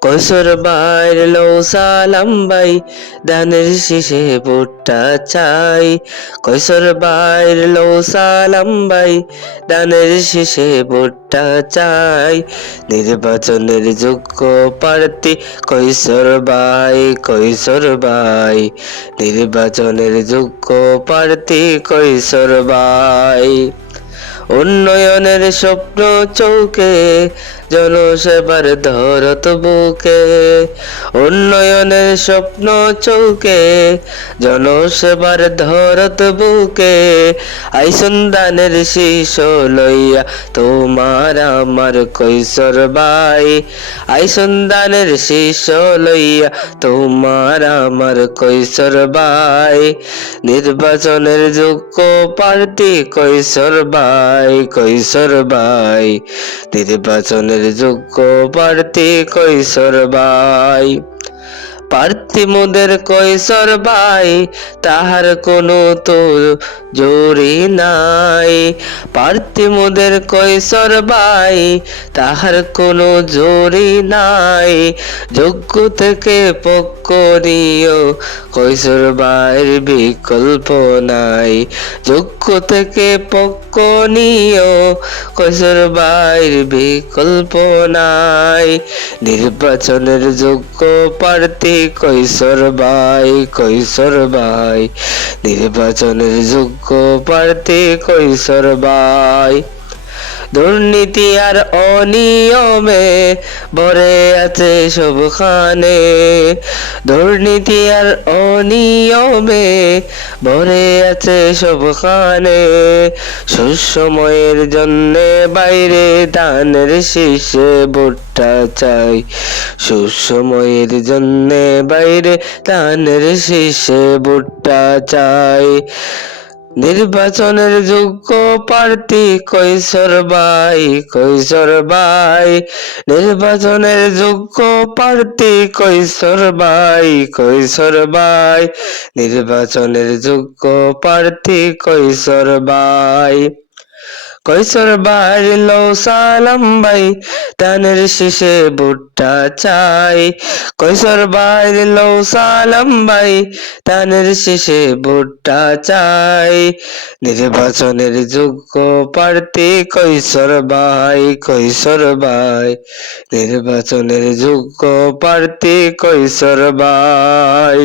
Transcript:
কৈশোর বাইর সালাম ভাই, ধানের শীষে ভুট্টা চাই। কৈশোর বাইর সালাম ভাই, ধানের শীষে ভুট্টা চাই। নির্বাচনের যোগ্য প্রার্থী কৈশোর ভাই, কৈশোর ভাই। নির্বাচনের যোগ্য প্রার্থী কৈশোর ভাই। উন্নয়নের স্বপ্ন চৌকে, জনসেবার ধরত বুকে। উন্নয়নের স্বপ্ন চৌকে, জনসেবার ধরত বুকে। আইসুন দানের শীষ লইয়া তোমার আমার কৈশোর ভাই। আইসুন দানের শীষ লইয়া তোমার আমার কৈশোর ভাই। নির্বাচনের যোগ্য প্রার্থী কৈশোর ভাই, কৈশোর ভাই। নির্বাচনের যোগ্য প্রার্থী কৈশোর ভাই। প্রার্থী মোদের কৈশোর ভাই, তাহার কোনো তো জোরি নাই। প্রার্থী মোদের কৈশোর ভাই, তাহার কোনো জোরি নাই। যোগ্য থেকে পক্ষ নিয়েও কৈশোর ভাইয়ের বিকল্প নাই। যোগ্য থেকে পক্ষ নিয়েও কৈশোর ভাইয়ের বিকল্প নাই। নির্বাচনের যোগ্য প্রার্থী কৈশোর ভাই, কৈশোর ভাই। নির্বাচনের যোগ্য প্রার্থী কৈশোর ভাই। দুর্নীতি আর অনিয়মে ভরে আছে সবখানে। দুর্নীতি আর অনিয়মে ভরে আছে সবখানে। সুসময়ের জন্যে বাইরে ধানের শীষে ভুট্টা চাই। সুসময়ের জন্যে বাইরে ধানের শীষে ভুট্টা চাই। নির্বাচনের যোগ্য প্রার্থী কৈশোর ভাই, কৈশোর ভাই। নির্বাচনের যোগ্য প্রার্থী কৈশোর ভাই, কৈশোর ভাই। নির্বাচনের যোগ্য প্রার্থী কৈশোর ভাই। কৈশোর ভাই সালাম ভাই, ধানের শীষে ভুট্টা চাই। কৈশোর ভাই সালাম ভাই, ধানের শীষে ভুট্টা চাই। নির্বাচনের যোগ্য প্রার্থী কৈশোর ভাই, কৈশোর ভাই। নির্বাচনের যোগ্য প্রার্থী কৈশোর ভাই।